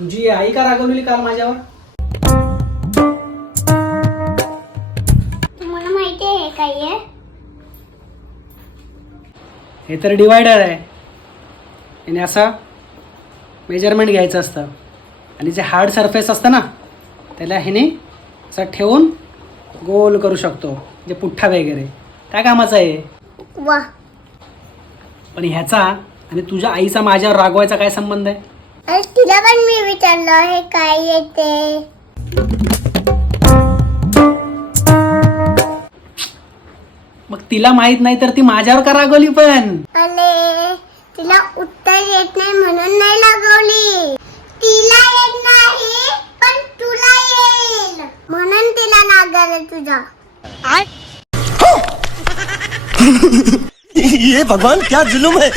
तुझी आई का रागवलेली काल माझ्यावर? तुम्हाला माहिती आहे हे काय आहे? हे तर डिवायडर आहे. याने असा मेजरमेंट घ्यायचं असतं आणि जे हार्ड सरफेस असतं ना त्याला ह्याने असं ठेवून गोल करू शकतो, जे पुठ्ठा वगैरे. काय कामाचं आहे? वा, पण ह्याचा आणि तुझ्या आईचा माझ्यावर रागवायचा काय संबंध आहे? अरे तिला पण मी विचारलं हे काय येते. मग तिला माहित नाही तर ती माझ्यावर का रागवली पण? अरे तिला उत्तर येत नाही म्हणून नाही लागवली. तिला येत नाही पण तुला येईल म्हणून तिला लागलं तुझा. ये भगवान क्या जुलुम है.